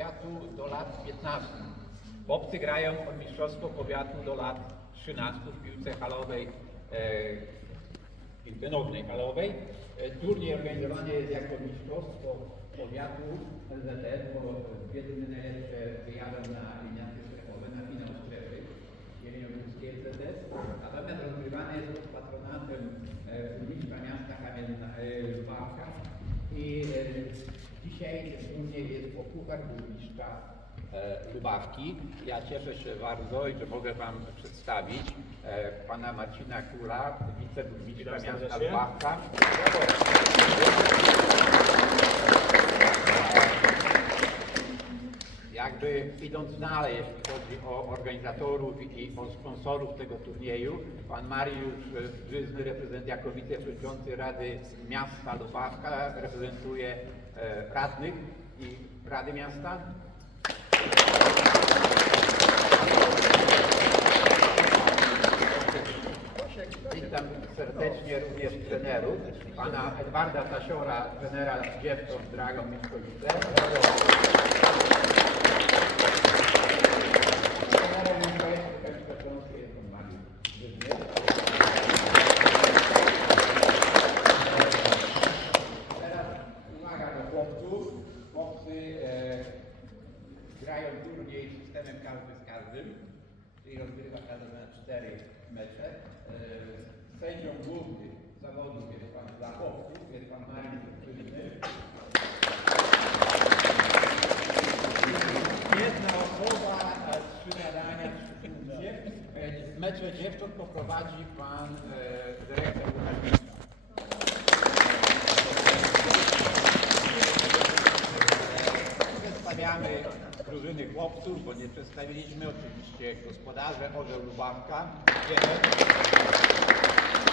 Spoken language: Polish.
powiatu do lat 15. Chłopcy grają o mistrzostwo powiatu do lat 13 w piłce halowej, e, piłce nożnej halowej. E, turniej organizowany jest jako mistrzostwo powiatu LZS, bo drużyny jeszcze wyjadą na eliminacje strefowe, na finał strefy Jeleniogórskie LZS. Natomiast rozgrywany jest pod patronatem e, burmistrza miasta Kamienna e, Lubawka i e, dzisiaj turniej jest po puchar burmistrza e, Lubawki. Ja cieszę się bardzo i że mogę Wam przedstawić e, pana Marcina Kula, wiceburmistrza miasta. Lubawka. Jakby idąc dalej, jeśli chodzi o organizatorów i o sponsorów tego turnieju, pan Mariusz Brzyzny, reprezent jako wiceprzewodniczący Rady Miasta Lubawka, reprezentuje e, radnych i Rady Miasta. Witam serdecznie również trenerów, pana Edwarda Tasiora, trenera dziewcząt Dragon Mieszkowice. Trenerem Mieszkowice Świątki jest pan Mariusz Żyzny. Teraz chłopców. Chłopcy e, grają turniej systemem każdy z każdym, czyli rozgrywa każdy na cztery mecze. E, sędzią głównym zawodów jest pan dla chłopców, jest pan Mariusz Żyzny. Jedna osoba, trzy zadania, trzy funkcje. Mecze dziewcząt poprowadzi pan e, dyrektor Łukasz Przedstawiamy drużyny chłopców, bo nie przedstawiliśmy oczywiście gospodarze Orzeł Lubawka. Wiemy.